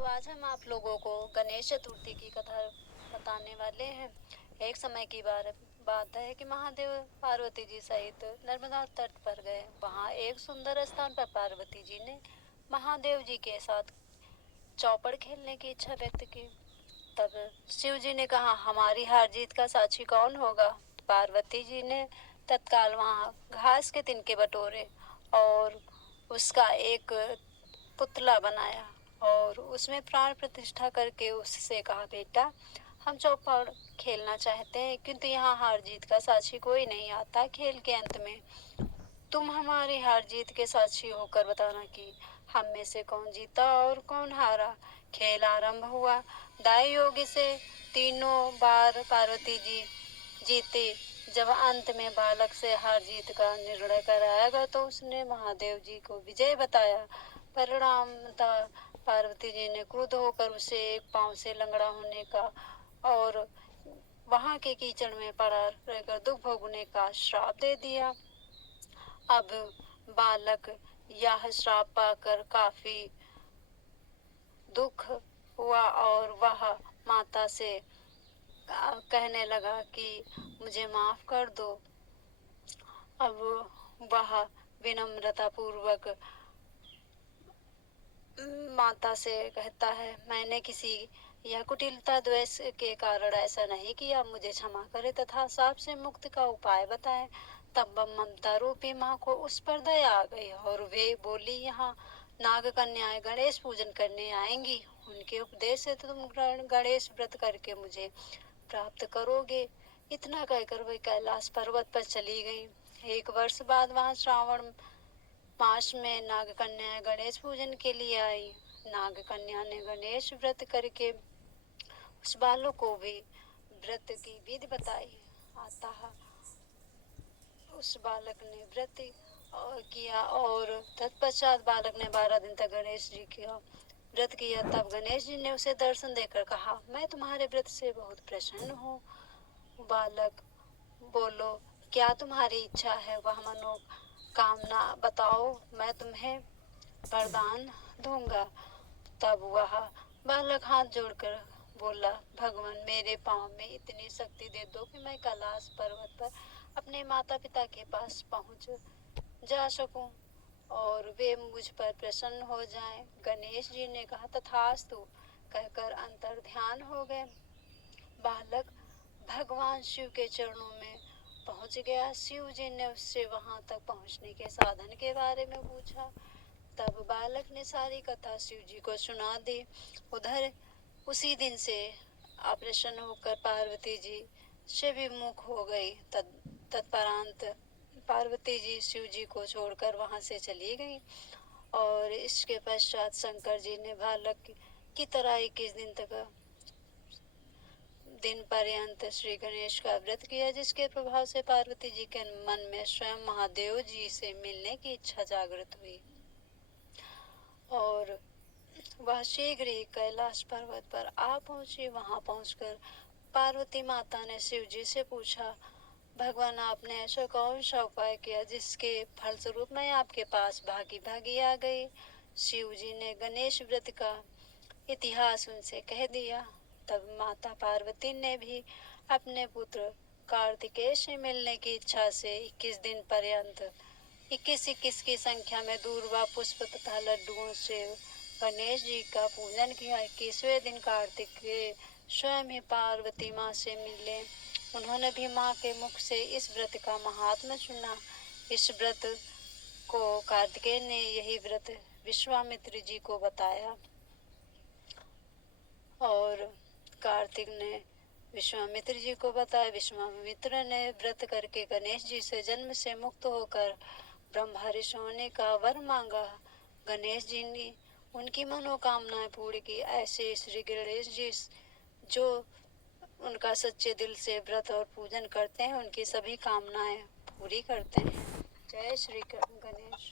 आज हम आप लोगों को गणेश चतुर्थी की कथा बताने वाले हैं। एक समय की बात है कि महादेव पार्वती जी सहित नर्मदा तट पर गए। वहां एक सुंदर स्थान पर पार्वती जी ने महादेव जी के साथ चौपड़ खेलने की इच्छा व्यक्त की। तब शिव जी ने कहा, हमारी हार जीत का साक्षी कौन होगा? पार्वती जी ने तत्काल वहां घास के तिनके बटोरे और उसका एक पुतला बनाया और उसमें प्राण प्रतिष्ठा करके उससे कहा, बेटा, हम चौपड़ खेलना चाहते हैं, किंतु यहाँ हार जीत का साक्षी कोई नहीं आता। खेल के अंत में तुम हमारी हार जीत के साक्षी होकर बताना कि हम में से कौन जीता और कौन हारा। खेल आरंभ हुआ। दाई योगी से तीनों बार पार्वती जी जीते। जब अंत में बालक से हार जीत का निर्णय कराया गया तो उसने महादेव जी को विजय बताया। परिणाम था पार्वती जी ने क्रुद्ध होकर उसे एक पांव से लंगड़ा होने का और वहां के कीचड़ में पड़ा रहकर दुख भोगने का श्राप दे दिया। अब बालक यह श्राप पाकर काफी दुख हुआ और वह माता से कहने लगा कि मुझे माफ कर दो। अब वह विनम्रता पूर्वक माता से कहता है, मैंने किसी यह कुटिलता द्वेष के कारण ऐसा नहीं किया, मुझे क्षमा करे तथा साप से मुक्ति का उपाय बताएं। तब ममता रूपी माँ को उस पर दया आ गई और वे बोली, यहाँ नाग कन्याएं गणेश पूजन करने आएंगी, उनके उपदेश से तुम गणेश व्रत करके मुझे प्राप्त करोगे। इतना कहकर वे कैलाश पर्वत पर चली गई। एक वर्ष बाद वहां श्रावण मास में नाग कन्या गणेश पूजन के लिए आई। नाग कन्या ने गणेश व्रत करके उस बालक को भी व्रत की विधि बताई। अतः उस बालक ने व्रत किया और तत्पश्चात बालक ने 12 दिन तक गणेश जी का व्रत किया। तब गणेश जी ने उसे दर्शन देकर कहा, मैं तुम्हारे व्रत से बहुत प्रसन्न हूँ। बालक, बोलो, क्या तुम्हारी इच्छा है? वह मनोकामना बताओ, मैं तुम्हें वरदान दूंगा। तब वह बालक हाथ जोड़कर बोला, भगवान, मेरे पाँव में इतनी शक्ति दे दो कि मैं कैलाश पर्वत पर अपने माता पिता के पास पहुंच जा सकूं और वे मुझ पर प्रसन्न हो जाएं। गणेश जी ने कहा, तथास्तु कहकर अंतर ध्यान हो गए। बालक भगवान शिव के चरणों में पहुंच गया। शिव जी ने उससे वहां तक पहुंचने के साधन के बारे में पूछा। तब बालक ने सारी कथा शिव जी को सुना दी। उधर उसी दिन से अप्रसन्न होकर पार्वती जी से विमुख हो गई। तत्परांत पार्वती जी शिव जी को छोड़कर वहां से चली गई और इसके पश्चात शंकर जी ने बालक की तरह 21 दिन पर्यंत श्री गणेश का व्रत किया, जिसके प्रभाव से पार्वती जी के मन में स्वयं महादेव जी से मिलने की इच्छा जागृत हुई और वह शीघ्र ही कैलाश पर्वत पर आ पहुंची। वहां पहुंचकर पार्वती माता ने शिव जी से पूछा, भगवान, आपने ऐसा कौन सा उपाय किया जिसके फलस्वरूप मैं आपके पास भागी भागी आ गई? शिव जी ने गणेश व्रत का इतिहास उनसे कह दिया। तब माता पार्वती ने भी अपने पुत्र कार्तिकेय से मिलने की इच्छा से 21 दिन पर्यंत 21-21 की संख्या में दूर्वा पुष्प तथा लड्डुओं से गणेश जी का पूजन किया। 21वें दिन कार्तिकेय स्वयं ही पार्वती माँ से मिले। उन्होंने भी माँ के मुख से इस व्रत का महात्म्य सुना। इस व्रत को कार्तिकेय ने यही व्रत विश्वामित्र जी को बताया और कार्तिक ने विश्वामित्र जी को बताया। विश्वामित्र ने व्रत करके गणेश जी से जन्म से मुक्त होकर ब्रह्मा ऋषि होने का वर मांगा। गणेश जी ने उनकी मनोकामनाएं पूरी की। ऐसे श्री गणेश जी जो उनका सच्चे दिल से व्रत और पूजन करते हैं, उनकी सभी कामनाएं पूरी करते हैं। जय श्री गणेश।